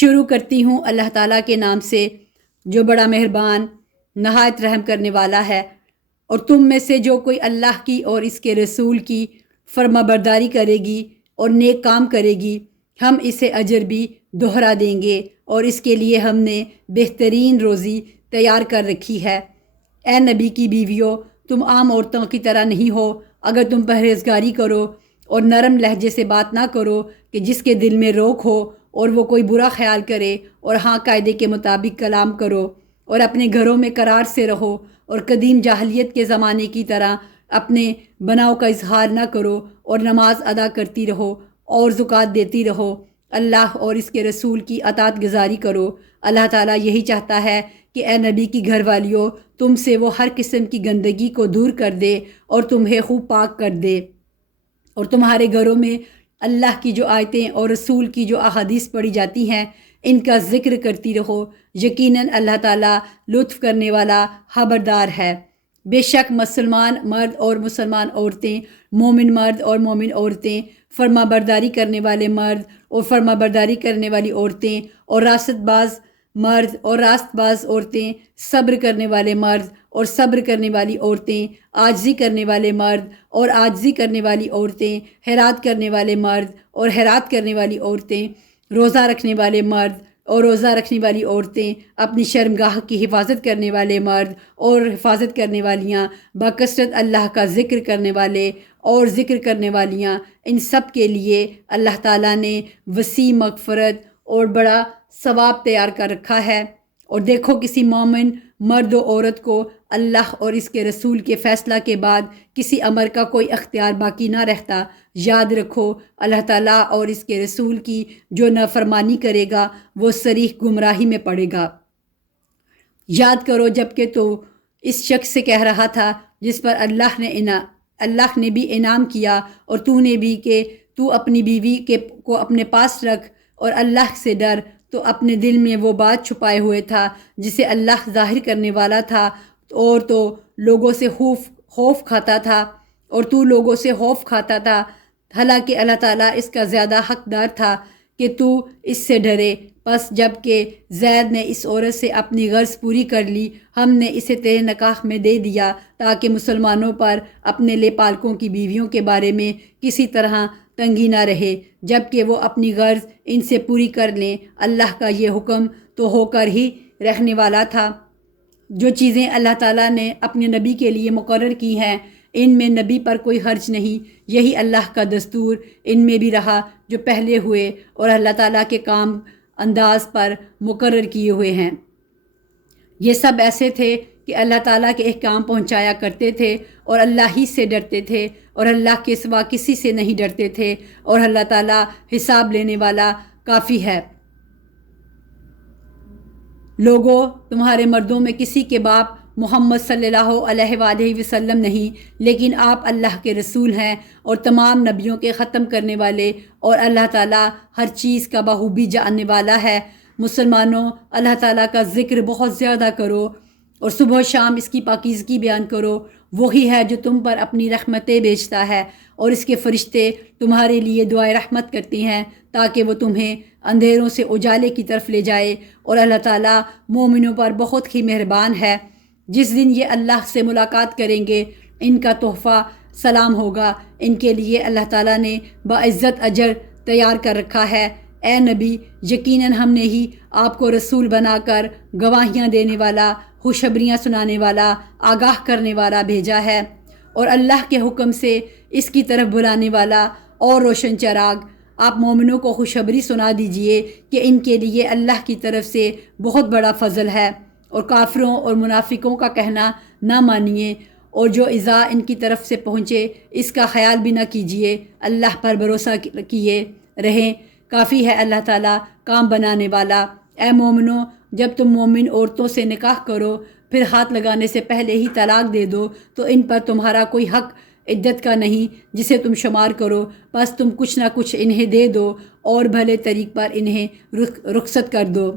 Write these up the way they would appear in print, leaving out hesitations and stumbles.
شروع کرتی ہوں اللہ تعالیٰ کے نام سے جو بڑا مہربان نہایت رحم کرنے والا ہے۔ اور تم میں سے جو کوئی اللہ کی اور اس کے رسول کی فرما برداری کرے گی اور نیک کام کرے گی، ہم اسے اجر بھی دوہرا دیں گے اور اس کے لیے ہم نے بہترین روزی تیار کر رکھی ہے۔ اے نبی کی بیویوں، تم عام عورتوں کی طرح نہیں ہو۔ اگر تم پرہیزگاری کرو اور نرم لہجے سے بات نہ کرو کہ جس کے دل میں روک ہو اور وہ کوئی برا خیال کرے، اور ہاں قاعدے کے مطابق کلام کرو اور اپنے گھروں میں قرار سے رہو اور قدیم جاہلیت کے زمانے کی طرح اپنے بناؤ کا اظہار نہ کرو اور نماز ادا کرتی رہو اور زکوٰۃ دیتی رہو، اللہ اور اس کے رسول کی اطاعت گزاری کرو۔ اللہ تعالیٰ یہی چاہتا ہے کہ اے نبی کی گھر والیوں، تم سے وہ ہر قسم کی گندگی کو دور کر دے اور تمہیں خوب پاک کر دے، اور تمہارے گھروں میں اللہ کی جو آیتیں اور رسول کی جو احادیث پڑھی جاتی ہیں ان کا ذکر کرتی رہو۔ یقیناً اللہ تعالیٰ لطف کرنے والا خبردار ہے۔ بے شک مسلمان مرد اور مسلمان عورتیں، مومن مرد اور مومن عورتیں، فرما برداری کرنے والے مرد اور فرما برداری کرنے والی عورتیں، اور راست باز مرد اور راست باز عورتیں، صبر کرنے والے مرد اور صبر کرنے والی عورتیں، عاجزی کرنے والے مرد اور عاجزی کرنے والی عورتیں، خیرات کرنے والے مرد اور خیرات کرنے والی عورتیں، روزہ رکھنے والے مرد اور روزہ رکھنے والی عورتیں، اپنی شرمگاہ کی حفاظت کرنے والے مرد اور حفاظت کرنے والیاں، بکثرت اللہ کا ذکر کرنے والے اور ذکر کرنے والیاں، ان سب کے لیے اللہ تعالیٰ نے وسیع مغفرت اور بڑا ثواب تیار کر رکھا ہے۔ اور دیکھو کسی مومن مرد و عورت کو اللہ اور اس کے رسول کے فیصلہ کے بعد کسی امر کا کوئی اختیار باقی نہ رہتا۔ یاد رکھو اللہ تعالیٰ اور اس کے رسول کی جو نافرمانی کرے گا وہ صریح گمراہی میں پڑے گا۔ یاد کرو جب کہ تو اس شخص سے کہہ رہا تھا جس پر اللہ نے بھی انعام کیا، اور تو نے بھی کہ تو اپنی بیوی کو اپنے پاس رکھ اور اللہ سے ڈر، تو اپنے دل میں وہ بات چھپائے ہوئے تھا جسے اللہ ظاہر کرنے والا تھا، اور تو لوگوں سے خوف کھاتا تھا، اور تو لوگوں سے خوف کھاتا تھا، حالانکہ اللہ تعالیٰ اس کا زیادہ حقدار تھا کہ تو اس سے ڈرے۔ پس جب کہ زید نے اس عورت سے اپنی غرض پوری کر لی، ہم نے اسے تیرے نکاح میں دے دیا تاکہ مسلمانوں پر اپنے لے پالکوں کی بیویوں کے بارے میں کسی طرح تنگی نہ رہے، جب کہ وہ اپنی غرض ان سے پوری کر لیں۔ اللہ کا یہ حکم تو ہو کر ہی رہنے والا تھا۔ جو چیزیں اللہ تعالیٰ نے اپنے نبی کے لیے مقرر کی ہیں ان میں نبی پر کوئی حرج نہیں، یہی اللہ کا دستور ان میں بھی رہا جو پہلے ہوئے اور اللہ تعالیٰ کے کام انداز پر مقرر کیے ہوئے ہیں۔ یہ سب ایسے تھے کہ اللہ تعالیٰ کے احکام پہنچایا کرتے تھے اور اللہ ہی سے ڈرتے تھے اور اللہ کے سوا کسی سے نہیں ڈرتے تھے، اور اللہ تعالیٰ حساب لینے والا کافی ہے۔ لوگوں، تمہارے مردوں میں کسی کے باپ محمد صلی اللہ علیہ وآلہ وسلم نہیں، لیکن آپ اللہ کے رسول ہیں اور تمام نبیوں کے ختم کرنے والے، اور اللہ تعالیٰ ہر چیز کا بخوبی جاننے والا ہے۔ مسلمانوں، اللہ تعالیٰ کا ذکر بہت زیادہ کرو اور صبح و شام اس کی پاکیزگی بیان کرو۔ وہی ہے جو تم پر اپنی رحمتیں بھیجتا ہے، اور اس کے فرشتے تمہارے لیے دعائے رحمت کرتے ہیں تاکہ وہ تمہیں اندھیروں سے اجالے کی طرف لے جائے، اور اللہ تعالیٰ مومنوں پر بہت ہی مہربان ہے۔ جس دن یہ اللہ سے ملاقات کریں گے ان کا تحفہ سلام ہوگا، ان کے لیے اللہ تعالیٰ نے باعزت اجر تیار کر رکھا ہے۔ اے نبی، یقیناً ہم نے ہی آپ کو رسول بنا کر گواہیاں دینے والا، خوشخبریاں سنانے والا، آگاہ کرنے والا بھیجا ہے، اور اللہ کے حکم سے اس کی طرف بلانے والا اور روشن چراغ۔ آپ مومنوں کو خوشخبری سنا دیجئے کہ ان کے لیے اللہ کی طرف سے بہت بڑا فضل ہے، اور کافروں اور منافقوں کا کہنا نہ مانیے، اور جو ایذا ان کی طرف سے پہنچے اس کا خیال بھی نہ کیجیے۔ اللہ پر بھروسہ کیے رہیں، کافی ہے اللہ تعالیٰ کام بنانے والا۔ اے مومنوں، جب تم مومن عورتوں سے نکاح کرو پھر ہاتھ لگانے سے پہلے ہی طلاق دے دو تو ان پر تمہارا کوئی حق عدت کا نہیں جسے تم شمار کرو، بس تم کچھ نہ کچھ انہیں دے دو اور بھلے طریق پر انہیں رخصت کر دو۔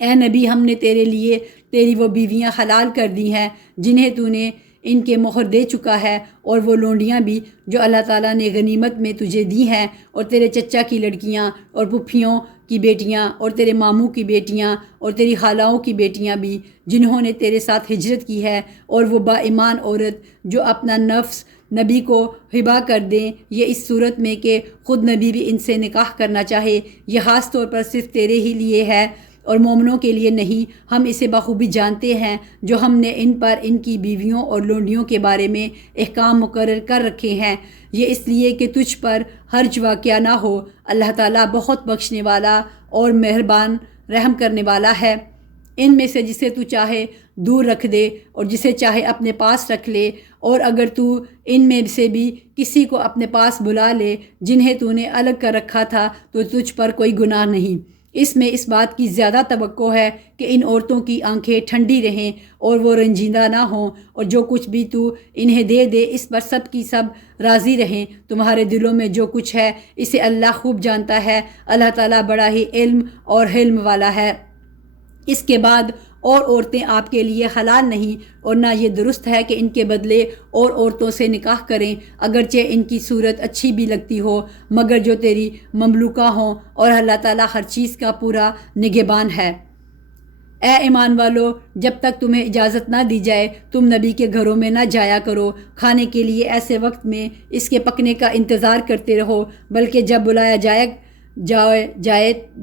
اے نبی، ہم نے تیرے لیے تیری وہ بیویاں حلال کر دی ہیں جنہیں تو نے ان کے مہر دے چکا ہے، اور وہ لونڈیاں بھی جو اللہ تعالیٰ نے غنیمت میں تجھے دی ہیں، اور تیرے چچا کی لڑکیاں اور پھپھیوں کی بیٹیاں اور تیرے ماموں کی بیٹیاں اور تیری خالاؤں کی بیٹیاں بھی جنہوں نے تیرے ساتھ ہجرت کی ہے، اور وہ با ایمان عورت جو اپنا نفس نبی کو ہبا کر دیں، یہ اس صورت میں کہ خود نبی بھی ان سے نکاح کرنا چاہے۔ یہ خاص طور پر صرف تیرے ہی لیے ہے اور مومنوں کے لیے نہیں، ہم اسے بخوبی جانتے ہیں جو ہم نے ان پر ان کی بیویوں اور لونڈیوں کے بارے میں احکام مقرر کر رکھے ہیں، یہ اس لیے کہ تجھ پر حرج واقع نہ ہو۔ اللہ تعالیٰ بہت بخشنے والا اور مہربان رحم کرنے والا ہے۔ ان میں سے جسے تو چاہے دور رکھ دے اور جسے چاہے اپنے پاس رکھ لے، اور اگر تو ان میں سے بھی کسی کو اپنے پاس بلا لے جنہیں تو نے الگ کر رکھا تھا تو تجھ پر کوئی گناہ نہیں۔ اس میں اس بات کی زیادہ توقع ہے کہ ان عورتوں کی آنکھیں ٹھنڈی رہیں اور وہ رنجیدہ نہ ہوں، اور جو کچھ بھی تو انہیں دے دے اس پر سب کی سب راضی رہیں۔ تمہارے دلوں میں جو کچھ ہے اسے اللہ خوب جانتا ہے، اللہ تعالیٰ بڑا ہی علم اور حلم والا ہے۔ اس کے بعد اور عورتیں آپ کے لیے حلال نہیں، اور نہ یہ درست ہے کہ ان کے بدلے اور عورتوں سے نکاح کریں، اگرچہ ان کی صورت اچھی بھی لگتی ہو، مگر جو تیری مملوکہ ہوں، اور اللہ تعالیٰ ہر چیز کا پورا نگہبان ہے۔ اے ایمان والو، جب تک تمہیں اجازت نہ دی جائے تم نبی کے گھروں میں نہ جایا کرو، کھانے کے لیے ایسے وقت میں اس کے پکنے کا انتظار کرتے رہو، بلکہ جب بلایا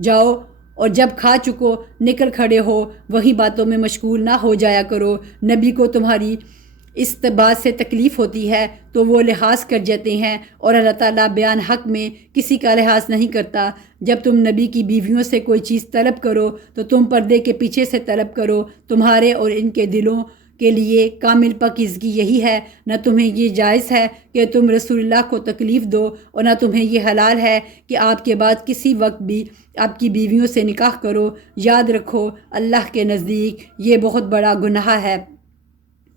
جاؤ اور جب کھا چکو نکل کھڑے ہو، وہی باتوں میں مشغول نہ ہو جایا کرو۔ نبی کو تمہاری اس بات سے تکلیف ہوتی ہے تو وہ لحاظ کر جاتے ہیں، اور اللہ تعالیٰ بیان حق میں کسی کا لحاظ نہیں کرتا۔ جب تم نبی کی بیویوں سے کوئی چیز طلب کرو تو تم پردے کے پیچھے سے طلب کرو، تمہارے اور ان کے دلوں کے لیے کامل پاکیزگی یہی ہے۔ نہ تمہیں یہ جائز ہے کہ تم رسول اللہ کو تکلیف دو، اور نہ تمہیں یہ حلال ہے کہ آپ کے بعد کسی وقت بھی آپ کی بیویوں سے نکاح کرو۔ یاد رکھو اللہ کے نزدیک یہ بہت بڑا گناہ ہے۔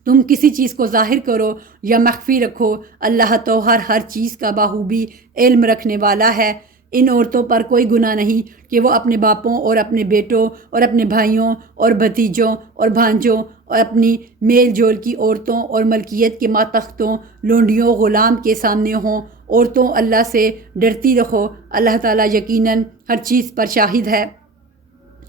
تم کسی چیز کو ظاہر کرو یا مخفی رکھو، اللہ تو ہر چیز کا بخوبی علم رکھنے والا ہے۔ ان عورتوں پر کوئی گناہ نہیں کہ وہ اپنے باپوں اور اپنے بیٹوں اور اپنے بھائیوں اور بھتیجوں اور بھانجوں اور اپنی میل جول کی عورتوں اور ملکیت کے ماتحتوں لونڈیوں غلام کے سامنے ہوں۔ عورتوں، اللہ سے ڈرتی رہو، اللہ تعالیٰ یقیناً ہر چیز پر شاہد ہے۔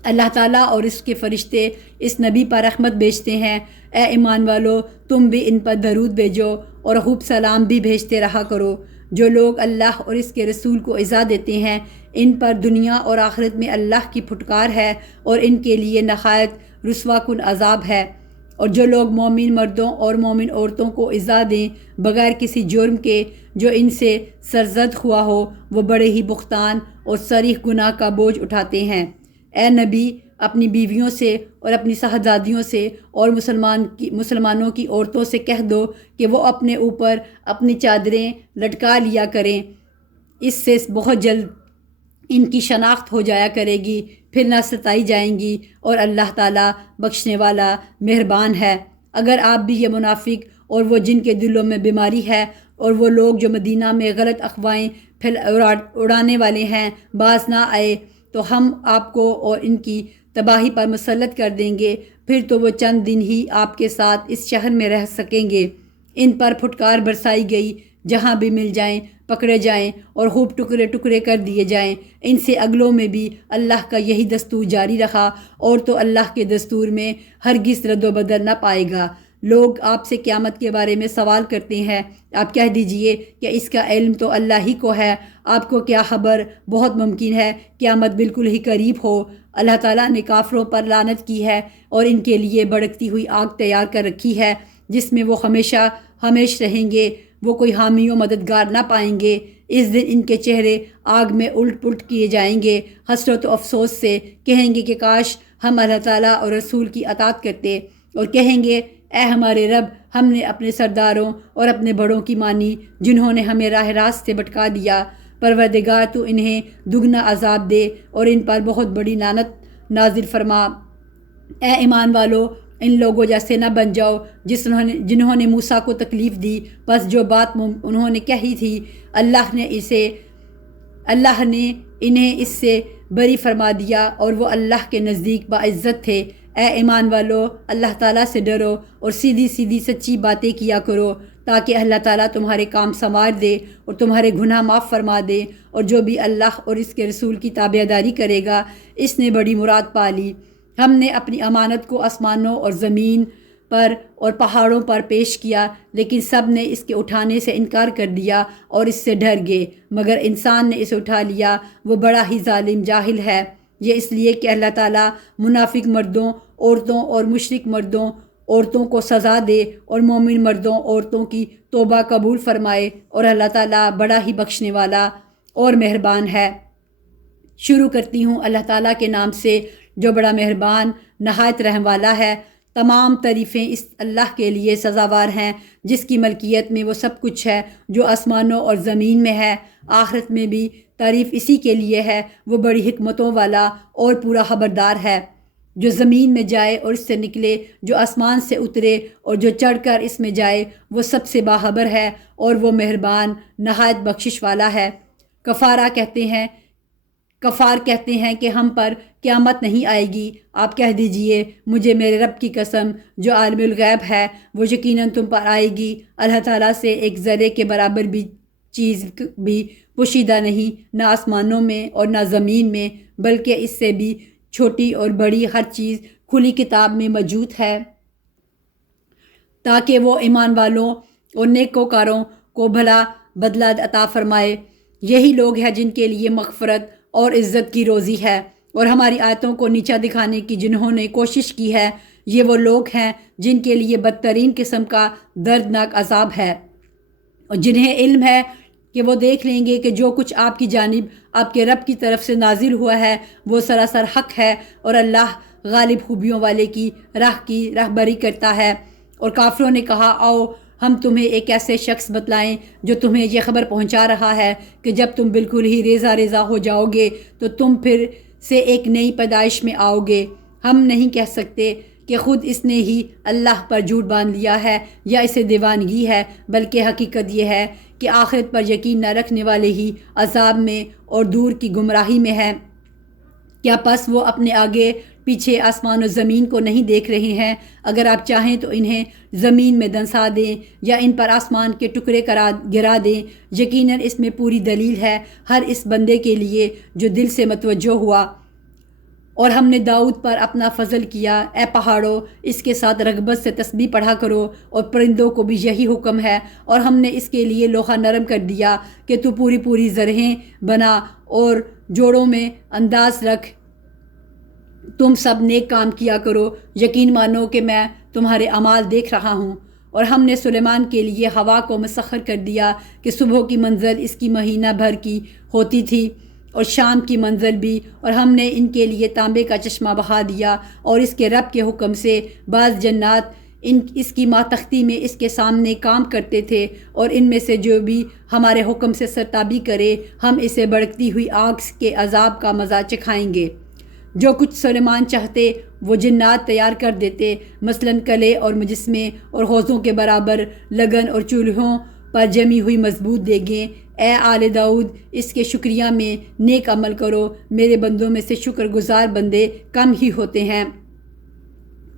اللہ تعالیٰ اور اس کے فرشتے اس نبی پر رحمت بھیجتے ہیں۔ اے ایمان والو، تم بھی ان پر درود بھیجو اور خوب سلام بھی بھیجتے رہا کرو۔ جو لوگ اللہ اور اس کے رسول کو ایذا دیتے ہیں ان پر دنیا اور آخرت میں اللہ کی پھٹکار ہے، اور ان کے لیے نہایت رسوا کن عذاب ہے۔ اور جو لوگ مومن مردوں اور مومن عورتوں کو ایذا دیں بغیر کسی جرم کے جو ان سے سرزد ہوا ہو، وہ بڑے ہی بہتان اور صریح گناہ کا بوجھ اٹھاتے ہیں۔ اے نبی، اپنی بیویوں سے اور اپنی صاحبزادیوں سے اور مسلمانوں کی عورتوں سے کہہ دو کہ وہ اپنے اوپر اپنی چادریں لٹکا لیا کریں، اس سے بہت جلد ان کی شناخت ہو جایا کرے گی، پھر نہ ستائی جائیں گی، اور اللہ تعالیٰ بخشنے والا مہربان ہے۔ اگر آپ بھی یہ منافق اور وہ جن کے دلوں میں بیماری ہے اور وہ لوگ جو مدینہ میں غلط افواہیں اڑانے والے ہیں باز نہ آئے تو ہم آپ کو اور ان کی تباہی پر مسلط کر دیں گے، پھر تو وہ چند دن ہی آپ کے ساتھ اس شہر میں رہ سکیں گے۔ ان پر پھٹکار برسائی گئی، جہاں بھی مل جائیں پکڑے جائیں اور خوب ٹکڑے ٹکڑے کر دیے جائیں۔ ان سے اگلوں میں بھی اللہ کا یہی دستور جاری رہا، اور تو اللہ کے دستور میں ہرگز رد و بدل نہ پائے گا۔ لوگ آپ سے قیامت کے بارے میں سوال کرتے ہیں، آپ کہہ دیجئے کہ اس کا علم تو اللہ ہی کو ہے۔ آپ کو کیا خبر؟ بہت ممکن ہے قیامت بالکل ہی قریب ہو۔ اللہ تعالیٰ نے کافروں پر لعنت کی ہے اور ان کے لیے بھڑکتی ہوئی آگ تیار کر رکھی ہے جس میں وہ ہمیشہ رہیں گے، وہ کوئی حامی و مددگار نہ پائیں گے۔ اس دن ان کے چہرے آگ میں الٹ پلٹ کیے جائیں گے، حسرت و افسوس سے کہیں گے کہ کاش ہم اللہ تعالیٰ اور رسول کی اطاعت کرتے، اور کہیں گے اے ہمارے رب، ہم نے اپنے سرداروں اور اپنے بڑوں کی مانی جنہوں نے ہمیں راہ راست سے بھٹکا دیا۔ پروردگار تو انہیں دگنا عذاب دے اور ان پر بہت بڑی لعنت نازل فرما۔ اے ایمان والو، ان لوگوں جیسے نہ بن جاؤ جنہوں نے موسیٰ کو تکلیف دی، پس جو بات انہوں نے کہی تھی اللہ نے انہیں اس سے بری فرما دیا، اور وہ اللہ کے نزدیک باعزت تھے۔ اے ایمان والو، اللہ تعالیٰ سے ڈرو اور سیدھی سیدھی سچی باتیں کیا کرو، تاکہ اللہ تعالیٰ تمہارے کام سنوار دے اور تمہارے گناہ معاف فرما دے، اور جو بھی اللہ اور اس کے رسول کی تابعداری کرے گا اس نے بڑی مراد پا لی۔ ہم نے اپنی امانت کو آسمانوں اور زمین پر اور پہاڑوں پر پیش کیا، لیکن سب نے اس کے اٹھانے سے انکار کر دیا اور اس سے ڈر گئے، مگر انسان نے اسے اٹھا لیا، وہ بڑا ہی ظالم جاہل ہے۔ یہ اس لیے کہ اللہ تعالیٰ منافق مردوں، عورتوں اور مشرک مردوں، عورتوں کو سزا دے اور مومن مردوں، عورتوں کی توبہ قبول فرمائے، اور اللہ تعالیٰ بڑا ہی بخشنے والا اور مہربان ہے۔ شروع کرتی ہوں اللہ تعالیٰ کے نام سے جو بڑا مہربان نہایت رحم والا ہے۔ تمام تعریفیں اس اللہ کے لیے سزاوار ہیں جس کی ملکیت میں وہ سب کچھ ہے جو آسمانوں اور زمین میں ہے۔ آخرت میں بھی تعریف اسی کے لیے ہے، وہ بڑی حکمتوں والا اور پورا خبردار ہے۔ جو زمین میں جائے اور اس سے نکلے، جو آسمان سے اترے اور جو چڑھ کر اس میں جائے، وہ سب سے باخبر ہے اور وہ مہربان نہایت بخشش والا ہے۔ کفار کہتے ہیں کہ ہم پر قیامت نہیں آئے گی۔ آپ کہہ دیجئے، مجھے میرے رب کی قسم جو عالم الغیب ہے، وہ یقیناً تم پر آئے گی۔ اللہ تعالیٰ سے ایک ذرے کے برابر بھی چیز بھی پوشیدہ نہیں، نہ آسمانوں میں اور نہ زمین میں، بلکہ اس سے بھی چھوٹی اور بڑی ہر چیز کھلی کتاب میں موجود ہے، تاکہ وہ ایمان والوں اور نیکوکاروں کو بھلا بدلہ عطا فرمائے۔ یہی لوگ ہیں جن کے لیے مغفرت اور عزت کی روزی ہے، اور ہماری آیتوں کو نیچا دکھانے کی جنہوں نے کوشش کی ہے، یہ وہ لوگ ہیں جن کے لیے بدترین قسم کا دردناک عذاب ہے، اور جنہیں علم ہے کہ وہ دیکھ لیں گے کہ جو کچھ آپ کی جانب آپ کے رب کی طرف سے نازل ہوا ہے وہ سراسر حق ہے، اور اللہ غالب خوبیوں والے کی راہبری کرتا ہے۔ اور کافروں نے کہا، آؤ ہم تمہیں ایک ایسے شخص بتلائیں جو تمہیں یہ خبر پہنچا رہا ہے کہ جب تم بالکل ہی ریزہ ریزہ ہو جاؤ گے تو تم پھر سے ایک نئی پیدائش میں آؤ گے۔ ہم نہیں کہہ سکتے کہ خود اس نے ہی اللہ پر جھوٹ باندھ لیا ہے یا اسے دیوانگی ہے، بلکہ حقیقت یہ ہے کہ آخرت پر یقین نہ رکھنے والے ہی عذاب میں اور دور کی گمراہی میں ہیں۔ کیا پس وہ اپنے آگے پیچھے آسمان و زمین کو نہیں دیکھ رہے ہیں؟ اگر آپ چاہیں تو انہیں زمین میں دنسا دیں یا ان پر آسمان کے ٹکڑے گرا دیں، یقیناً اس میں پوری دلیل ہے ہر اس بندے کے لیے جو دل سے متوجہ ہوا۔ اور ہم نے داؤد پر اپنا فضل کیا، اے پہاڑوں اس کے ساتھ رغبت سے تسبیح پڑھا کرو، اور پرندوں کو بھی یہی حکم ہے، اور ہم نے اس کے لیے لوہا نرم کر دیا کہ تو پوری زرہیں بنا اور جوڑوں میں انداز رکھ، تم سب نیک کام کیا کرو، یقین مانو کہ میں تمہارے اعمال دیکھ رہا ہوں۔ اور ہم نے سلیمان کے لیے ہوا کو مسخر کر دیا کہ صبح کی منزل اس کی مہینہ بھر کی ہوتی تھی اور شام کی منزل بھی، اور ہم نے ان کے لیے تانبے کا چشمہ بہا دیا، اور اس کے رب کے حکم سے بعض جنات اس کی ماتختی میں اس کے سامنے کام کرتے تھے، اور ان میں سے جو بھی ہمارے حکم سے سرتابی کرے ہم اسے بھڑکتی ہوئی آگ کے عذاب کا مزہ چکھائیں گے۔ جو کچھ سلیمان چاہتے وہ جنات تیار کر دیتے، مثلاً کلے اور مجسمے اور حوضوں کے برابر لگن اور چولہوں پر جمی ہوئی مضبوط دیگیں۔ اے آل داؤد اس کے شکریہ میں نیک عمل کرو، میرے بندوں میں سے شکر گزار بندے کم ہی ہوتے ہیں۔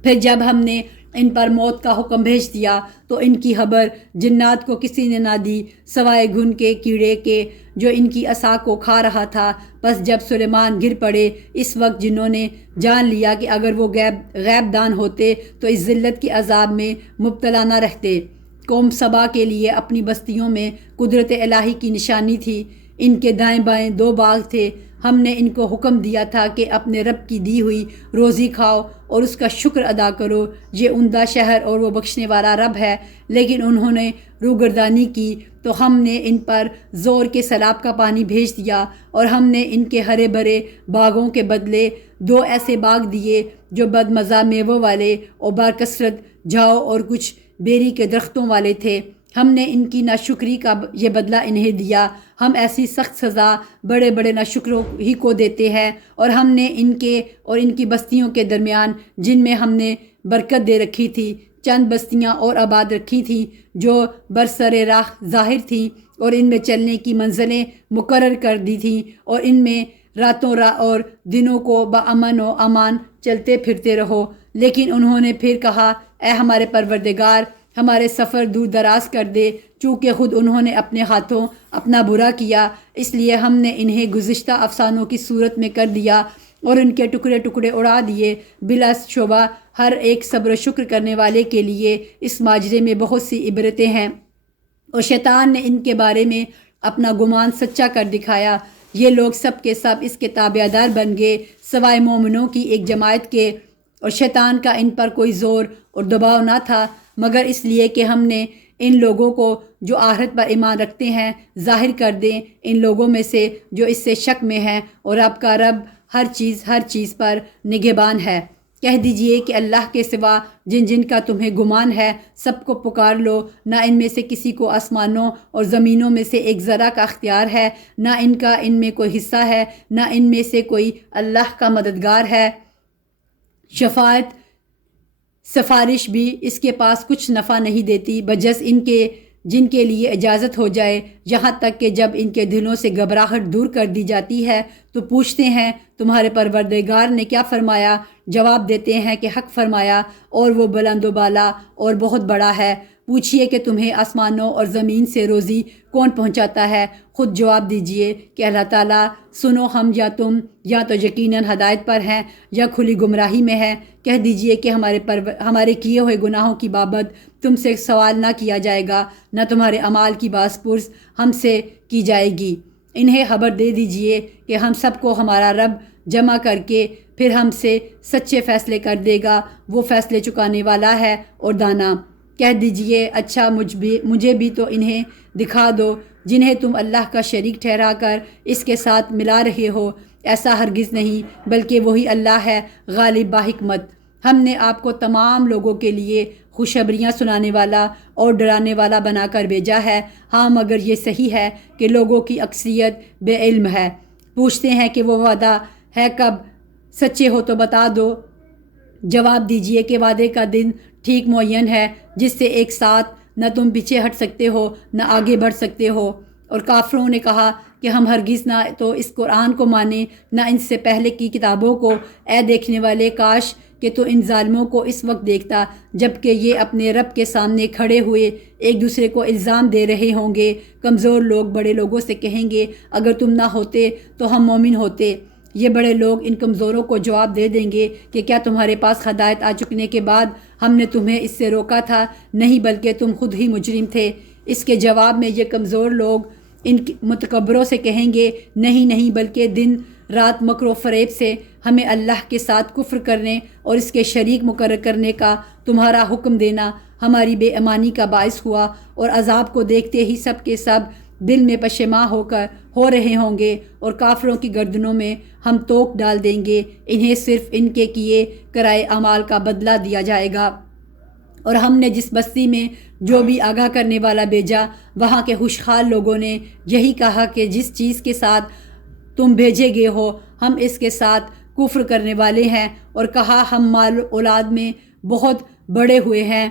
پھر جب ہم نے ان پر موت کا حکم بھیج دیا تو ان کی خبر جنات کو کسی نے نہ دی سوائے گھن کے کیڑے کے جو ان کی عصا کو کھا رہا تھا۔ بس جب سلیمان گر پڑے اس وقت جنہوں نے جان لیا کہ اگر وہ غیب دان ہوتے تو اس ذلت کے عذاب میں مبتلا نہ رہتے۔ قوم سبا کے لیے اپنی بستیوں میں قدرت الہی کی نشانی تھی، ان کے دائیں بائیں 2 باغ تھے، ہم نے ان کو حکم دیا تھا کہ اپنے رب کی دی ہوئی روزی کھاؤ اور اس کا شکر ادا کرو، یہ عمدہ شہر اور وہ بخشنے والا رب ہے۔ لیکن انہوں نے روگردانی کی تو ہم نے ان پر زور کے سیلاب کا پانی بھیج دیا، اور ہم نے ان کے ہرے بھرے باغوں کے بدلے 2 ایسے باغ دیے جو بدمزہ میووں والے اور بارکثرت جھاؤ اور کچھ بیری کے درختوں والے تھے۔ ہم نے ان کی ناشکری کا یہ بدلہ انہیں دیا، ہم ایسی سخت سزا بڑے بڑے ناشکروں ہی کو دیتے ہیں۔ اور ہم نے ان کے اور ان کی بستیوں کے درمیان جن میں ہم نے برکت دے رکھی تھی چند بستیاں اور آباد رکھی تھیں جو برسر راہ ظاہر تھیں، اور ان میں چلنے کی منزلیں مقرر کر دی تھیں، اور ان میں راتوں اور دنوں کو بامن و امان چلتے پھرتے رہو۔ لیکن انہوں نے پھر کہا اے ہمارے پروردگار ہمارے سفر دور دراز کر دے۔ چونکہ خود انہوں نے اپنے ہاتھوں اپنا برا کیا اس لیے ہم نے انہیں گزشتہ افسانوں کی صورت میں کر دیا اور ان کے ٹکڑے ٹکڑے اڑا دیے۔ بلا شبہ ہر ایک صبر و شکر کرنے والے کے لیے اس ماجرے میں بہت سی عبرتیں ہیں۔ اور شیطان نے ان کے بارے میں اپنا گمان سچا کر دکھایا۔ یہ لوگ سب کے سب اس کے تابع دار بن گئے سوائے مومنوں کی ایک جماعت کے، اور شیطان کا ان پر کوئی زور اور دباؤ نہ تھا مگر اس لیے کہ ہم نے ان لوگوں کو جو آخرت پر ایمان رکھتے ہیں ظاہر کر دیں ان لوگوں میں سے جو اس سے شک میں ہیں، اور آپ کا رب ہر چیز پر نگہبان ہے۔ کہہ دیجئے کہ اللہ کے سوا جن جن کا تمہیں گمان ہے سب کو پکار لو، نہ ان میں سے کسی کو آسمانوں اور زمینوں میں سے ایک ذرہ کا اختیار ہے، نہ ان کا ان میں کوئی حصہ ہے، نہ ان میں سے کوئی اللہ کا مددگار ہے۔ شفاعت سفارش بھی اس کے پاس کچھ نفع نہیں دیتی بجز ان کے جن کے لیے اجازت ہو جائے، یہاں تک کہ جب ان کے دلوں سے گھبراہٹ دور کر دی جاتی ہے تو پوچھتے ہیں تمہارے پروردگار نے کیا فرمایا؟ جواب دیتے ہیں کہ حق فرمایا اور وہ بلند و بالا اور بہت بڑا ہے۔ پوچھئے کہ تمہیں آسمانوں اور زمین سے روزی کون پہنچاتا ہے؟ خود جواب دیجئے کہ اللہ تعالیٰ۔ سنو ہم یا تم یا تو یقیناً ہدایت پر ہیں یا کھلی گمراہی میں ہے۔ کہہ دیجئے کہ ہمارے کیے ہوئے گناہوں کی بابت تم سے سوال نہ کیا جائے گا، نہ تمہارے اعمال کی باز پرس ہم سے کی جائے گی۔ انہیں خبر دے دیجئے کہ ہم سب کو ہمارا رب جمع کر کے پھر ہم سے سچے فیصلے کر دے گا، وہ فیصلے چکانے والا ہے اور دانا۔ کہہ دیجئے اچھا مجھے بھی تو انہیں دکھا دو جنہیں تم اللہ کا شریک ٹھہرا کر اس کے ساتھ ملا رہے ہو۔ ایسا ہرگز نہیں بلکہ وہی اللہ ہے غالب با حکمت۔ ہم نے آپ کو تمام لوگوں کے لیے خوشخبریاں سنانے والا اور ڈرانے والا بنا کر بھیجا ہے۔ ہاں مگر یہ صحیح ہے کہ لوگوں کی اکثریت بے علم ہے۔ پوچھتے ہیں کہ وہ وعدہ ہے کب؟ سچے ہو تو بتا دو۔ جواب دیجئے کہ وعدے کا دن ٹھیک معین ہے جس سے ایک ساتھ نہ تم پیچھے ہٹ سکتے ہو نہ آگے بڑھ سکتے ہو۔ اور کافروں نے کہا کہ ہم ہرگز نہ تو اس قرآن کو مانیں نہ ان سے پہلے کی کتابوں کو۔ اے دیکھنے والے کاش کہ تو ان ظالموں کو اس وقت دیکھتا جب کہ یہ اپنے رب کے سامنے کھڑے ہوئے ایک دوسرے کو الزام دے رہے ہوں گے۔ کمزور لوگ بڑے لوگوں سے کہیں گے اگر تم نہ ہوتے تو ہم مومن ہوتے۔ یہ بڑے لوگ ان کمزوروں کو جواب دے دیں گے کہ کیا تمہارے پاس ہدایت آ چکنے کے بعد ہم نے تمہیں اس سے روکا تھا؟ نہیں بلکہ تم خود ہی مجرم تھے۔ اس کے جواب میں یہ کمزور لوگ ان متکبروں سے کہیں گے نہیں بلکہ دن رات مکر و فریب سے ہمیں اللہ کے ساتھ کفر کرنے اور اس کے شریک مقرر کرنے کا تمہارا حکم دینا ہماری بے ایمانی کا باعث ہوا، اور عذاب کو دیکھتے ہی سب کے سب دل میں پشیماں ہو رہے ہوں گے، اور کافروں کی گردنوں میں ہم توق ڈال دیں گے۔ انہیں صرف ان کے کیے کرائے اعمال کا بدلہ دیا جائے گا۔ اور ہم نے جس بستی میں جو بھی آگاہ کرنے والا بھیجا وہاں کے خوشحال لوگوں نے یہی کہا کہ جس چیز کے ساتھ تم بھیجے گئے ہو ہم اس کے ساتھ کفر کرنے والے ہیں، اور کہا ہم مال اولاد میں بہت بڑے ہوئے ہیں،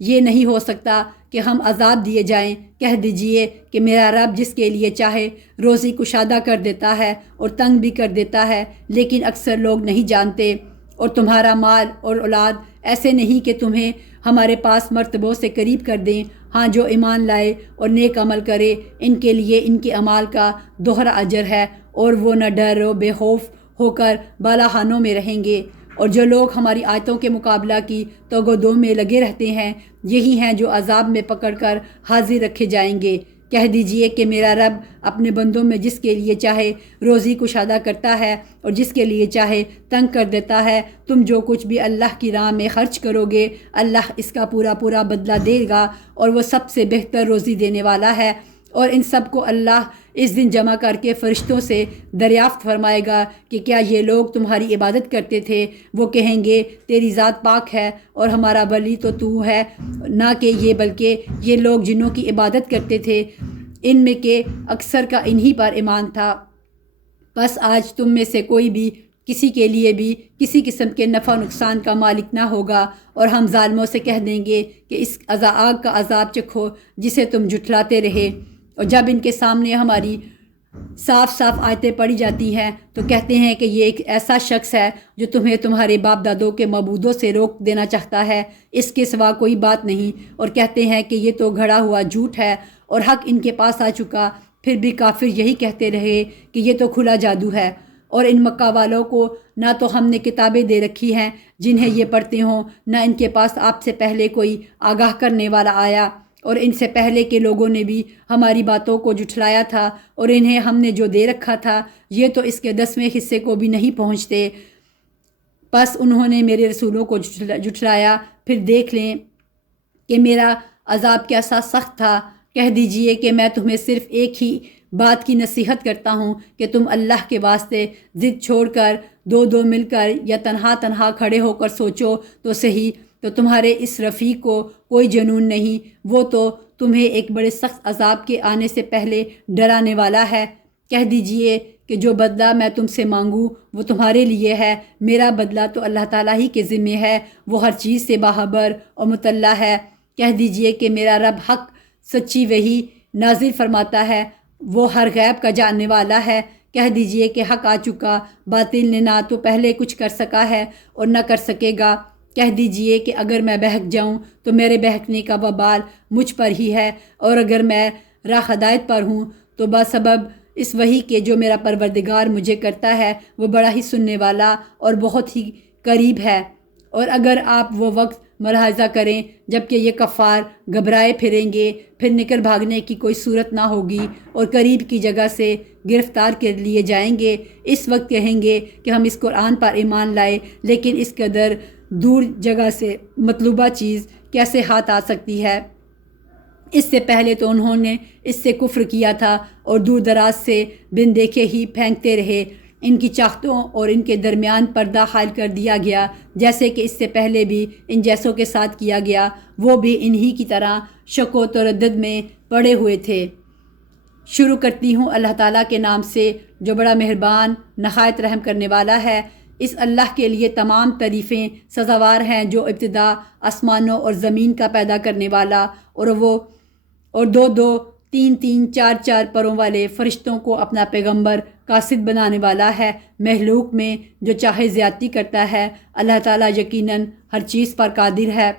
یہ نہیں ہو سکتا کہ ہم عذاب دیے جائیں۔ کہہ دیجئے کہ میرا رب جس کے لیے چاہے روزی کشادہ کر دیتا ہے اور تنگ بھی کر دیتا ہے، لیکن اکثر لوگ نہیں جانتے۔ اور تمہارا مال اور اولاد ایسے نہیں کہ تمہیں ہمارے پاس مرتبوں سے قریب کر دیں۔ ہاں جو ایمان لائے اور نیک عمل کرے ان کے لیے ان کے اعمال کا دوہرا اجر ہے، اور وہ نہ ڈر و بے خوف ہو کر بالاخانوں میں رہیں گے۔ اور جو لوگ ہماری آیتوں کے مقابلہ کی توغدو میں لگے رہتے ہیں یہی ہیں جو عذاب میں پکڑ کر حاضر رکھے جائیں گے۔ کہہ دیجئے کہ میرا رب اپنے بندوں میں جس کے لیے چاہے روزی کشادہ کرتا ہے اور جس کے لیے چاہے تنگ کر دیتا ہے۔ تم جو کچھ بھی اللہ کی راہ میں خرچ کرو گے اللہ اس کا پورا بدلہ دے گا، اور وہ سب سے بہتر روزی دینے والا ہے۔ اور ان سب کو اللہ اس دن جمع کر کے فرشتوں سے دریافت فرمائے گا کہ کیا یہ لوگ تمہاری عبادت کرتے تھے؟ وہ کہیں گے تیری ذات پاک ہے اور ہمارا ولی تو ہے، نہ کہ یہ بلکہ یہ لوگ جنوں کی عبادت کرتے تھے، ان میں کے اکثر کا انہی پر ایمان تھا۔ بس آج تم میں سے کوئی بھی کسی کے لیے بھی کسی قسم کے نفع نقصان کا مالک نہ ہوگا، اور ہم ظالموں سے کہہ دیں گے کہ اس آگ کا عذاب چکھو جسے تم جھٹلاتے رہے۔ اور جب ان کے سامنے ہماری صاف صاف آیتیں پڑھی جاتی ہیں تو کہتے ہیں کہ یہ ایک ایسا شخص ہے جو تمہیں تمہارے باپ دادوں کے معبودوں سے روک دینا چاہتا ہے، اس کے سوا کوئی بات نہیں، اور کہتے ہیں کہ یہ تو گھڑا ہوا جھوٹ ہے اور حق ان کے پاس آ چکا، پھر بھی کافر یہی کہتے رہے کہ یہ تو کھلا جادو ہے۔ اور ان مکہ والوں کو نہ تو ہم نے کتابیں دے رکھی ہیں جنہیں یہ پڑھتے ہوں، نہ ان کے پاس آپ سے پہلے کوئی آگاہ کرنے والا آیا، اور ان سے پہلے کے لوگوں نے بھی ہماری باتوں کو جھٹلایا تھا، اور انہیں ہم نے جو دے رکھا تھا یہ تو اس کے 10ویں حصے کو بھی نہیں پہنچتے۔ پس انہوں نے میرے رسولوں کو جھٹلایا، پھر دیکھ لیں کہ میرا عذاب کیسا سخت تھا۔ کہہ دیجئے کہ میں تمہیں صرف ایک ہی بات کی نصیحت کرتا ہوں کہ تم اللہ کے واسطے ضد چھوڑ کر دو دو مل کر یا تنہا تنہا کھڑے ہو کر سوچو تو صحیح، تو تمہارے اس رفیق کو کوئی جنون نہیں، وہ تو تمہیں ایک بڑے سخت عذاب کے آنے سے پہلے ڈرانے والا ہے۔ کہہ دیجئے کہ جو بدلہ میں تم سے مانگوں وہ تمہارے لیے ہے، میرا بدلہ تو اللہ تعالیٰ ہی کے ذمہ ہے، وہ ہر چیز سے باخبر اور مطلع ہے۔ کہہ دیجئے کہ میرا رب حق سچی وحی نازل فرماتا ہے، وہ ہر غیب کا جاننے والا ہے۔ کہہ دیجئے کہ حق آ چکا، باطل نے نہ تو پہلے کچھ کر سکا ہے اور نہ کر سکے گا۔ کہہ دیجئے کہ اگر میں بہک جاؤں تو میرے بہکنے کا وبال مجھ پر ہی ہے، اور اگر میں راہ ہدایت پر ہوں تو بسبب اس وحی کے جو میرا پروردگار مجھے کرتا ہے وہ بڑا ہی سننے والا اور بہت ہی قریب ہے۔ اور اگر آپ وہ وقت ملاحظہ کریں جب کہ یہ کفار گھبرائے پھریں گے، پھر نکل بھاگنے کی کوئی صورت نہ ہوگی اور قریب کی جگہ سے گرفتار کر لیے جائیں گے، اس وقت کہیں گے کہ ہم اس قرآن پر ایمان لائے، لیکن اس قدر دور جگہ سے مطلوبہ چیز کیسے ہاتھ آ سکتی ہے؟ اس سے پہلے تو انہوں نے اس سے کفر کیا تھا اور دور دراز سے بن دیکھے ہی پھینکتے رہے۔ ان کی چاختوں اور ان کے درمیان پردہ حائل کر دیا گیا، جیسے کہ اس سے پہلے بھی ان جیسوں کے ساتھ کیا گیا، وہ بھی انہی کی طرح شک و تردد میں پڑے ہوئے تھے۔ شروع کرتی ہوں اللہ تعالیٰ کے نام سے جو بڑا مہربان نہایت رحم کرنے والا ہے۔ اس اللہ کے لیے تمام تعریفیں سزاوار ہیں جو ابتدا آسمانوں اور زمین کا پیدا کرنے والا، اور دو دو تین تین چار چار پروں والے فرشتوں کو اپنا پیغمبر قاصد بنانے والا ہے۔ مخلوق میں جو چاہے زیادتی کرتا ہے، اللہ تعالیٰ یقیناً ہر چیز پر قادر ہے۔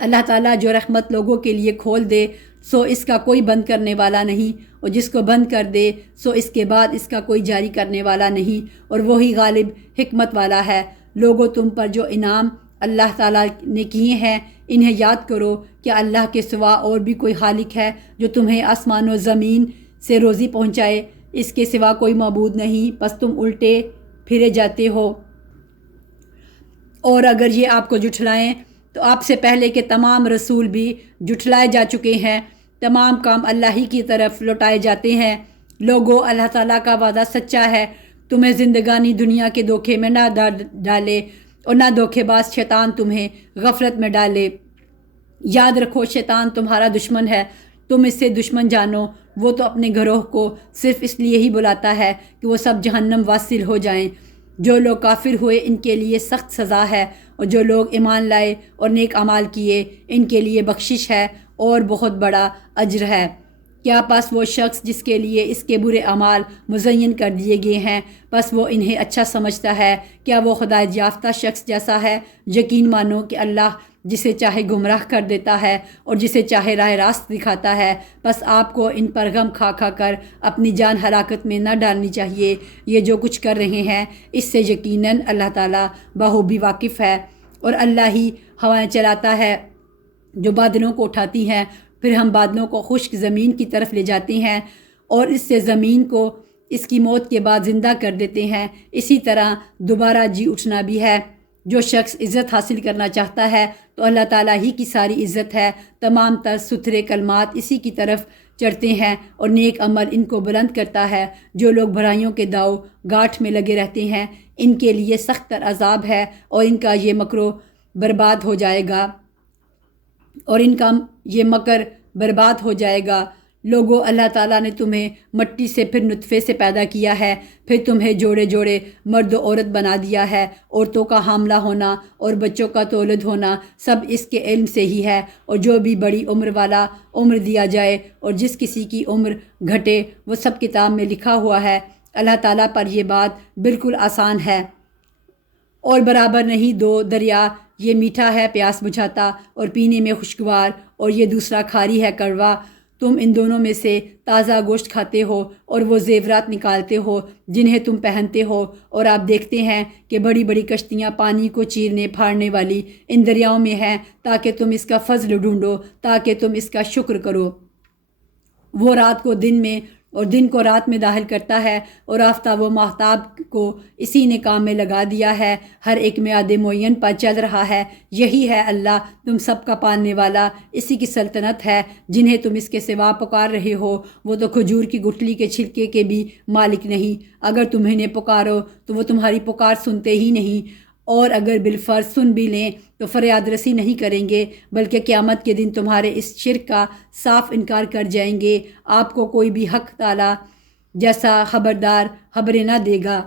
اللہ تعالیٰ جو رحمت لوگوں کے لیے کھول دے سو اس کا کوئی بند کرنے والا نہیں، اور جس کو بند کر دے سو اس کے بعد اس کا کوئی جاری کرنے والا نہیں، اور وہی غالب حکمت والا ہے۔ لوگوں تم پر جو انعام اللہ تعالیٰ نے کیے ہیں انہیں یاد کرو کہ اللہ کے سوا اور بھی کوئی خالق ہے جو تمہیں آسمان و زمین سے روزی پہنچائے، اس کے سوا کوئی معبود نہیں، پس تم الٹے پھرے جاتے ہو۔ اور اگر یہ آپ کو جھٹلائیں تو آپ سے پہلے کے تمام رسول بھی جھٹلائے جا چکے ہیں، تمام کام اللہ ہی کی طرف لوٹائے جاتے ہیں۔ لوگو، اللہ تعالیٰ کا وعدہ سچا ہے، تمہیں زندگانی دنیا کے دھوکے میں نہ ڈالے اور نہ دھوکے باز شیطان تمہیں غفلت میں ڈالے۔ یاد رکھو شیطان تمہارا دشمن ہے، تم اس سے دشمن جانو، وہ تو اپنے گروہ کو صرف اس لیے ہی بلاتا ہے کہ وہ سب جہنم واصل ہو جائیں۔ جو لوگ کافر ہوئے ان کے لیے سخت سزا ہے، اور جو لوگ ایمان لائے اور نیک اعمال کیے ان کے لیے بخشش ہے اور بہت بڑا اجر ہے۔ کیا پس وہ شخص جس کے لیے اس کے برے اعمال مزین کر دیے گئے ہیں، پس وہ انہیں اچھا سمجھتا ہے؟ کیا وہ ہدایت یافتہ شخص جیسا ہے؟ یقین مانو کہ اللہ جسے چاہے گمراہ کر دیتا ہے اور جسے چاہے راہ راست دکھاتا ہے۔ بس آپ کو ان پر غم کھا کھا کر اپنی جان ہلاکت میں نہ ڈالنی چاہیے۔ یہ جو کچھ کر رہے ہیں اس سے یقیناً اللہ تعالیٰ بخوبی واقف ہے۔ اور اللہ ہی ہوائیں چلاتا ہے جو بادلوں کو اٹھاتی ہیں، پھر ہم بادلوں کو خشک زمین کی طرف لے جاتے ہیں اور اس سے زمین کو اس کی موت کے بعد زندہ کر دیتے ہیں۔ اسی طرح دوبارہ جی اٹھنا بھی ہے۔ جو شخص عزت حاصل کرنا چاہتا ہے تو اللہ تعالیٰ ہی کی ساری عزت ہے۔ تمام تر ستھرے کلمات اسی کی طرف چڑھتے ہیں اور نیک عمل ان کو بلند کرتا ہے۔ جو لوگ برائیوں کے داؤ گاٹھ میں لگے رہتے ہیں ان کے لیے سخت تر عذاب ہے، اور ان کا یہ مکر برباد ہو جائے گا، لوگوں، اللہ تعالیٰ نے تمہیں مٹی سے پھر نطفے سے پیدا کیا ہے، پھر تمہیں جوڑے جوڑے مرد و عورت بنا دیا ہے۔ عورتوں کا حاملہ ہونا اور بچوں کا تولد ہونا سب اس کے علم سے ہی ہے، اور جو بھی بڑی عمر والا عمر دیا جائے اور جس کسی کی عمر گھٹے وہ سب کتاب میں لکھا ہوا ہے۔ اللہ تعالیٰ پر یہ بات بالکل آسان ہے۔ اور برابر نہیں دو دریا، یہ میٹھا ہے پیاس بجھاتا اور پینے میں خوشگوار، اور یہ دوسرا کھاری ہے کڑوا۔ تم ان دونوں میں سے تازہ گوشت کھاتے ہو اور وہ زیورات نکالتے ہو جنہیں تم پہنتے ہو، اور آپ دیکھتے ہیں کہ بڑی بڑی کشتیاں پانی کو چیرنے پھاڑنے والی ان دریاؤں میں ہیں، تاکہ تم اس کا فضل ڈھونڈو، تاکہ تم اس کا شکر کرو۔ وہ رات کو دن میں اور دن کو رات میں داخل کرتا ہے، اور آفتاب و ماہتاب کو اسی نے کام میں لگا دیا ہے، ہر ایک میعاد معین پر چل رہا ہے۔ یہی ہے اللہ تم سب کا پالنے والا، اسی کی سلطنت ہے۔ جنہیں تم اس کے سوا پکار رہے ہو وہ تو کھجور کی گٹھلی کے چھلکے کے بھی مالک نہیں۔ اگر تم انہیں پکارو تو وہ تمہاری پکار سنتے ہی نہیں، اور اگر بالفرض سن بھی لیں تو فریاد رسی نہیں کریں گے، بلکہ قیامت کے دن تمہارے اس شرک کا صاف انکار کر جائیں گے۔ آپ کو کوئی بھی حق تعالیٰ جیسا خبردار خبریں نہ دے گا۔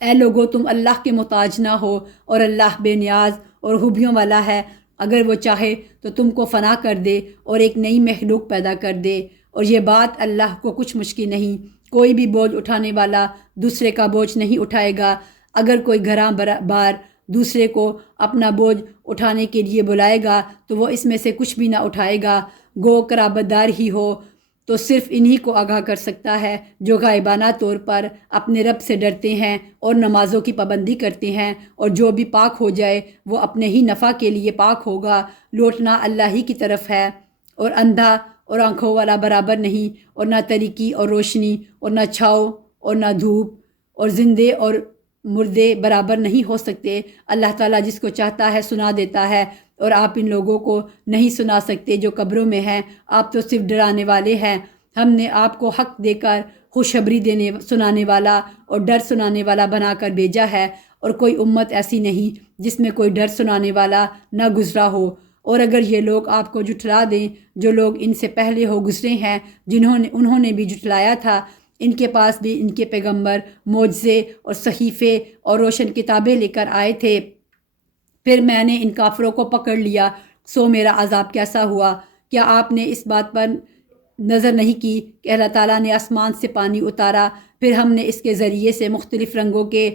اے لوگو، تم اللہ کے محتاج نہ ہو، اور اللہ بے نیاز اور خوبیوں والا ہے۔ اگر وہ چاہے تو تم کو فنا کر دے اور ایک نئی مخلوق پیدا کر دے، اور یہ بات اللہ کو کچھ مشکل نہیں۔ کوئی بھی بوجھ اٹھانے والا دوسرے کا بوجھ نہیں اٹھائے گا۔ اگر کوئی گھراں بار دوسرے کو اپنا بوجھ اٹھانے کے لیے بلائے گا تو وہ اس میں سے کچھ بھی نہ اٹھائے گا۔ گو قرابت دار ہی ہو تو صرف انہی کو آگاہ کر سکتا ہے جو غائبانہ طور پر اپنے رب سے ڈرتے ہیں اور نمازوں کی پابندی کرتے ہیں، اور جو بھی پاک ہو جائے وہ اپنے ہی نفع کے لیے پاک ہوگا۔ لوٹنا اللہ ہی کی طرف ہے، اور اندھا اور آنکھوں والا برابر نہیں، اور نہ تاریکی اور روشنی، اور نہ چھاؤ اور نہ دھوپ، اور زندے اور مردے برابر نہیں ہو سکتے۔ اللہ تعالیٰ جس کو چاہتا ہے سنا دیتا ہے، اور آپ ان لوگوں کو نہیں سنا سکتے جو قبروں میں ہیں۔ آپ تو صرف ڈرانے والے ہیں۔ ہم نے آپ کو حق دے کر خوشخبری سنانے والا اور ڈر سنانے والا بنا کر بھیجا ہے، اور کوئی امت ایسی نہیں جس میں کوئی ڈر سنانے والا نہ گزرا ہو۔ اور اگر یہ لوگ آپ کو جھٹلا دیں جو لوگ ان سے پہلے ہو گزرے ہیں، انہوں نے بھی جھٹلایا تھا، ان کے پاس بھی ان کے پیغمبر معجزے اور صحیفے اور روشن کتابیں لے کر آئے تھے، پھر میں نے ان کافروں کو پکڑ لیا، سو میرا عذاب کیسا ہوا۔ کیا آپ نے اس بات پر نظر نہیں کی کہ اللہ تعالیٰ نے آسمان سے پانی اتارا، پھر ہم نے اس کے ذریعے سے مختلف رنگوں کے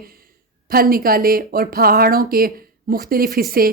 پھل نکالے، اور پہاڑوں کے مختلف حصے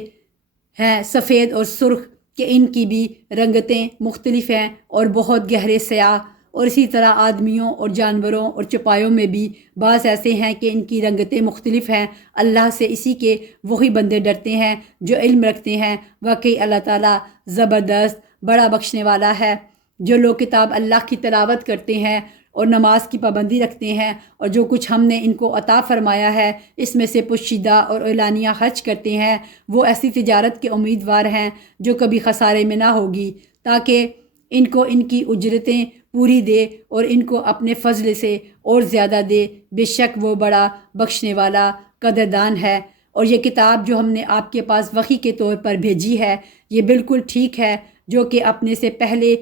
ہیں سفید اور سرخ کہ ان کی بھی رنگتیں مختلف ہیں اور بہت گہرے سیاہ، اور اسی طرح آدمیوں اور جانوروں اور چوپایوں میں بھی بعض ایسے ہیں کہ ان کی رنگتیں مختلف ہیں۔ اللہ سے اسی کے وہی بندے ڈرتے ہیں جو علم رکھتے ہیں۔ واقعی اللہ تعالیٰ زبردست بڑا بخشنے والا ہے۔ جو لوگ کتاب اللہ کی تلاوت کرتے ہیں اور نماز کی پابندی رکھتے ہیں، اور جو کچھ ہم نے ان کو عطا فرمایا ہے اس میں سے پوشیدہ اور اعلانیہ خرچ کرتے ہیں، وہ ایسی تجارت کے امیدوار ہیں جو کبھی خسارے میں نہ ہوگی، تاکہ ان کو ان کی اجرتیں پوری دے اور ان کو اپنے فضل سے اور زیادہ دے۔ بے شک وہ بڑا بخشنے والا قدردان ہے۔ اور یہ کتاب جو ہم نے آپ کے پاس وحی کے طور پر بھیجی ہے، یہ بالکل ٹھیک ہے جو کہ اپنے سے پہلے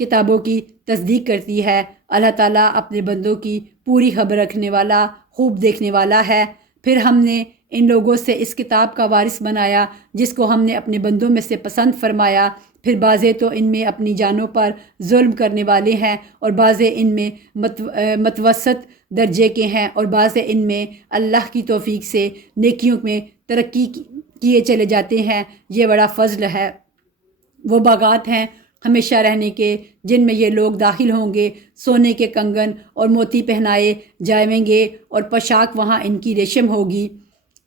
کتابوں کی تصدیق کرتی ہے۔ اللہ تعالیٰ اپنے بندوں کی پوری خبر رکھنے والا، خوب دیکھنے والا ہے۔ پھر ہم نے ان لوگوں سے اس کتاب کا وارث بنایا جس کو ہم نے اپنے بندوں میں سے پسند فرمایا۔ پھر بعضے تو ان میں اپنی جانوں پر ظلم کرنے والے ہیں، اور بعضے ان میں متوسط درجے کے ہیں، اور بعضے ان میں اللہ کی توفیق سے نیکیوں میں ترقی کیے چلے جاتے ہیں۔ یہ بڑا فضل ہے۔ وہ باغات ہیں ہمیشہ رہنے کے جن میں یہ لوگ داخل ہوں گے، سونے کے کنگن اور موتی پہنائے جائیں گے، اور پوشاک وہاں ان کی ریشم ہوگی،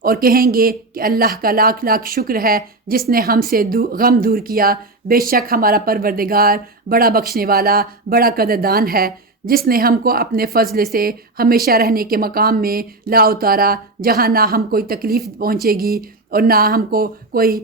اور کہیں گے کہ اللہ کا لاکھ لاکھ شکر ہے جس نے ہم سے غم دور کیا۔ بے شک ہمارا پروردگار بڑا بخشنے والا، بڑا قدردان ہے، جس نے ہم کو اپنے فضل سے ہمیشہ رہنے کے مقام میں لا اتارا، جہاں نہ ہم کوئی تکلیف پہنچے گی اور نہ ہم کو کوئی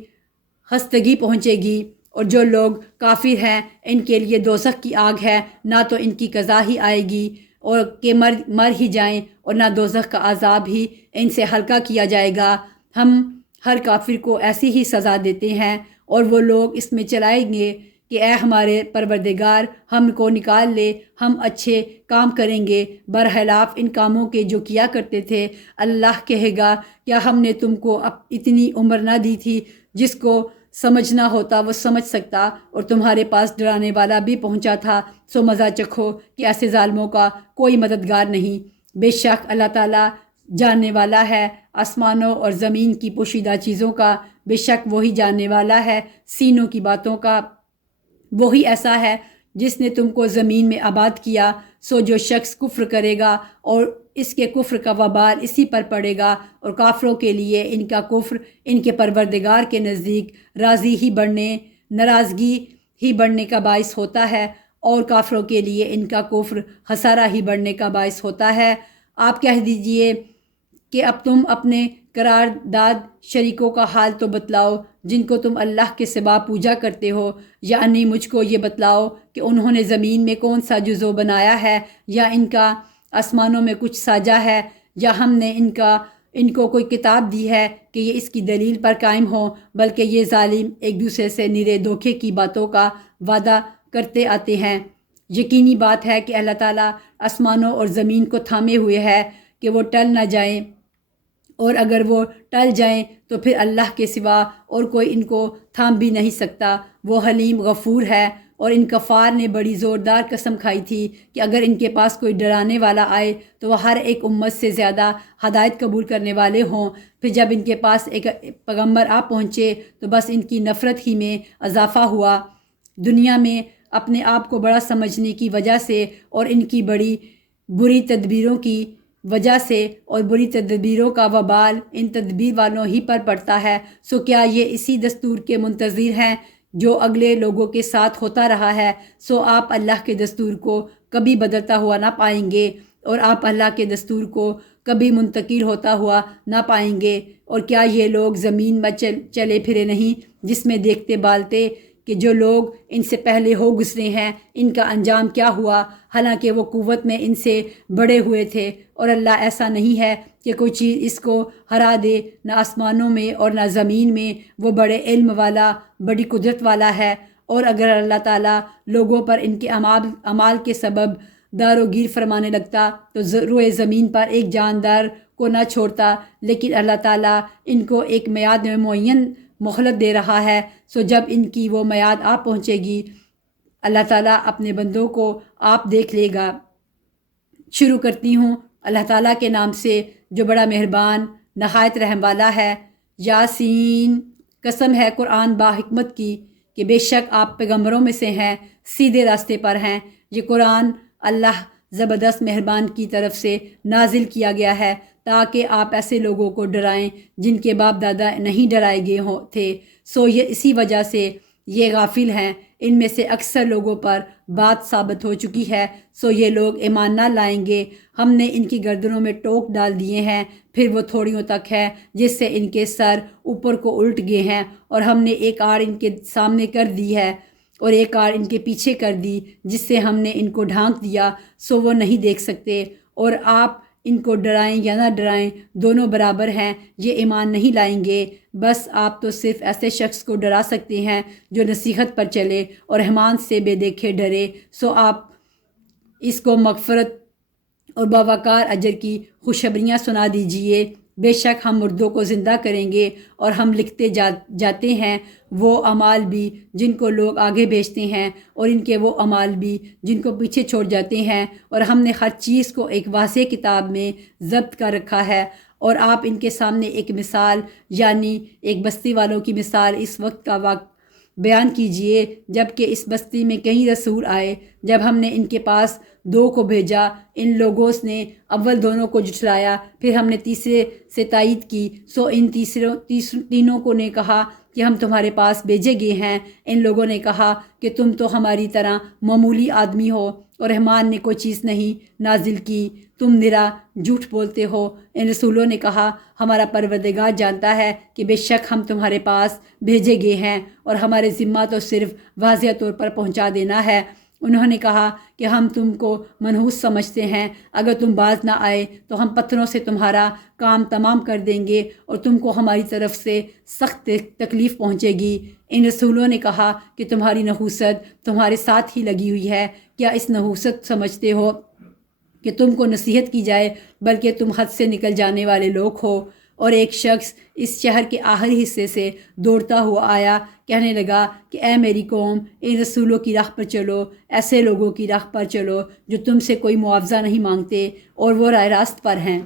خستگی پہنچے گی۔ اور جو لوگ کافر ہیں ان کے لیے دوزخ کی آگ ہے، نہ تو ان کی قضا ہی آئے گی اور کہ مر ہی جائیں، اور نہ دوزخ کا عذاب ہی ان سے ہلکا کیا جائے گا۔ ہم ہر کافر کو ایسی ہی سزا دیتے ہیں، اور وہ لوگ اس میں چلائیں گے کہ اے ہمارے پروردگار ہم کو نکال لے، ہم اچھے کام کریں گے برخلاف ان کاموں کے جو کیا کرتے تھے۔ اللہ کہے گا کیا ہم نے تم کو اتنی عمر نہ دی تھی؟ جس کو سمجھنا ہوتا وہ سمجھ سکتا، اور تمہارے پاس ڈرانے والا بھی پہنچا تھا، سو مزہ چکھو کہ ایسے ظالموں کا کوئی مددگار نہیں۔ بے شک اللہ تعالیٰ جاننے والا ہے آسمانوں اور زمین کی پوشیدہ چیزوں کا، بے شک وہی جاننے والا ہے سینوں کی باتوں کا۔ وہی ایسا ہے جس نے تم کو زمین میں آباد کیا، سو جو شخص کفر کرے گا اور اس کے کفر کا وبال اسی پر پڑے گا، اور کافروں کے لیے ان کا کفر ان کے پروردگار کے نزدیک ناراضگی ہی بڑھنے کا باعث ہوتا ہے، اور کافروں کے لیے ان کا کفر خسارہ ہی بڑھنے کا باعث ہوتا ہے۔ آپ کہہ دیجئے کہ اب تم اپنے قرارداد شریکوں کا حال تو بتلاؤ جن کو تم اللہ کے سوا پوجا کرتے ہو، یعنی مجھ کو یہ بتلاؤ کہ انہوں نے زمین میں کون سا جزو بنایا ہے، یا ان کا آسمانوں میں کچھ ساجا ہے، یا ہم نے ان کو کوئی کتاب دی ہے کہ یہ اس کی دلیل پر قائم ہو، بلکہ یہ ظالم ایک دوسرے سے نرے دھوکے کی باتوں کا وعدہ کرتے آتے ہیں۔ یقینی بات ہے کہ اللہ تعالیٰ آسمانوں اور زمین کو تھامے ہوئے ہے کہ وہ ٹل نہ جائیں، اور اگر وہ ٹل جائیں تو پھر اللہ کے سوا اور کوئی ان کو تھام بھی نہیں سکتا۔ وہ حلیم غفور ہے۔ اور ان کفار نے بڑی زوردار قسم کھائی تھی کہ اگر ان کے پاس کوئی ڈرانے والا آئے تو وہ ہر ایک امت سے زیادہ ہدایت قبول کرنے والے ہوں۔ پھر جب ان کے پاس ایک پیغمبر آ پہنچے تو بس ان کی نفرت ہی میں اضافہ ہوا۔ دنیا میں اپنے آپ کو بڑا سمجھنے کی وجہ سے اور ان کی بڑی بری تدبیروں کی وجہ سے، اور بری تدبیروں کا وبال ان تدبیر والوں ہی پر پڑتا ہے، سو کیا یہ اسی دستور کے منتظر ہیں جو اگلے لوگوں کے ساتھ ہوتا رہا ہے؟ سو آپ اللہ کے دستور کو کبھی بدلتا ہوا نہ پائیں گے، اور آپ اللہ کے دستور کو کبھی منتقل ہوتا ہوا نہ پائیں گے۔ اور کیا یہ لوگ زمین میں چلے پھرے نہیں جس میں دیکھتے بالتے کہ جو لوگ ان سے پہلے ہو گزرے ہیں ان کا انجام کیا ہوا، حالانکہ وہ قوت میں ان سے بڑے ہوئے تھے۔ اور اللہ ایسا نہیں ہے کہ کوئی چیز اس کو ہرا دے، نہ آسمانوں میں اور نہ زمین میں، وہ بڑے علم والا بڑی قدرت والا ہے۔ اور اگر اللہ تعالیٰ لوگوں پر ان کے اعمال کے سبب دار و گیر فرمانے لگتا تو روئے زمین پر ایک جاندار کو نہ چھوڑتا، لیکن اللہ تعالیٰ ان کو ایک میعاد میں معین مہلت دے رہا ہے، سو جب ان کی وہ میعاد آ پہنچے گی اللہ تعالیٰ اپنے بندوں کو آپ دیکھ لے گا۔ شروع کرتی ہوں اللہ تعالیٰ کے نام سے جو بڑا مہربان نہایت رحم والا ہے۔ یاسین، قسم ہے قرآن با حکمت کی کہ بے شک آپ پیغمبروں میں سے ہیں، سیدھے راستے پر ہیں۔ یہ قرآن اللہ زبردست مہربان کی طرف سے نازل کیا گیا ہے تاکہ آپ ایسے لوگوں کو ڈرائیں جن کے باپ دادا نہیں ڈرائے گئے تھے، سو یہ اسی وجہ سے یہ غافل ہیں۔ ان میں سے اکثر لوگوں پر بات ثابت ہو چکی ہے، سو یہ لوگ ایمان نہ لائیں گے۔ ہم نے ان کی گردنوں میں ٹوک ڈال دیے ہیں، پھر وہ تھوڑیوں تک ہے جس سے ان کے سر اوپر کو الٹ گئے ہیں، اور ہم نے ایک آڑ ان کے سامنے کر دی ہے اور ایک آڑ ان کے پیچھے کر دی، جس سے ہم نے ان کو ڈھانک دیا سو وہ نہیں دیکھ سکتے۔ اور آپ ان کو ڈرائیں یا نہ ڈرائیں دونوں برابر ہیں، یہ ایمان نہیں لائیں گے۔ بس آپ تو صرف ایسے شخص کو ڈرا سکتے ہیں جو نصیحت پر چلے اور رحمان سے بے دیکھے ڈرے، سو آپ اس کو مغفرت اور باوقار اجر کی خوشخبریاں سنا دیجئے۔ بے شک ہم مردوں کو زندہ کریں گے، اور ہم لکھتے جاتے ہیں وہ اعمال بھی جن کو لوگ آگے بھیجتے ہیں، اور ان کے وہ اعمال بھی جن کو پیچھے چھوڑ جاتے ہیں، اور ہم نے ہر چیز کو ایک واضح کتاب میں ضبط کر رکھا ہے۔ اور آپ ان کے سامنے ایک مثال یعنی ایک بستی والوں کی مثال اس وقت کا بیان کیجئے جب کہ اس بستی میں کئی رسول آئے۔ جب ہم نے ان کے پاس 2 کو بھیجا، ان لوگوں نے اول دونوں کو جھٹلایا، پھر ہم نے تیسرے سے تائید کی، سو ان تینوں کو نے کہا کہ ہم تمہارے پاس بھیجے گئے ہیں۔ ان لوگوں نے کہا کہ تم تو ہماری طرح معمولی آدمی ہو اور رحمان نے کوئی چیز نہیں نازل کی، تم نرا جھوٹ بولتے ہو۔ ان رسولوں نے کہا ہمارا پروردگار جانتا ہے کہ بے شک ہم تمہارے پاس بھیجے گئے ہیں، اور ہمارے ذمہ تو صرف واضح طور پر پہنچا دینا ہے، انہوں نے کہا کہ ہم تم کو منحوس سمجھتے ہیں، اگر تم باز نہ آئے تو ہم پتھروں سے تمہارا کام تمام کر دیں گے اور تم کو ہماری طرف سے سخت تکلیف پہنچے گی۔ ان رسولوں نے کہا کہ تمہاری نحوست تمہارے ساتھ ہی لگی ہوئی ہے، کیا اس نحوست سمجھتے ہو کہ تم کو نصیحت کی جائے، بلکہ تم حد سے نکل جانے والے لوگ ہو۔ اور ایک شخص اس شہر کے آخری حصے سے دوڑتا ہوا آیا، کہنے لگا کہ اے میری قوم، ان رسولوں کی راہ پر چلو، ایسے لوگوں کی راہ پر چلو جو تم سے کوئی معاوضہ نہیں مانگتے اور وہ راہ راست پر ہیں۔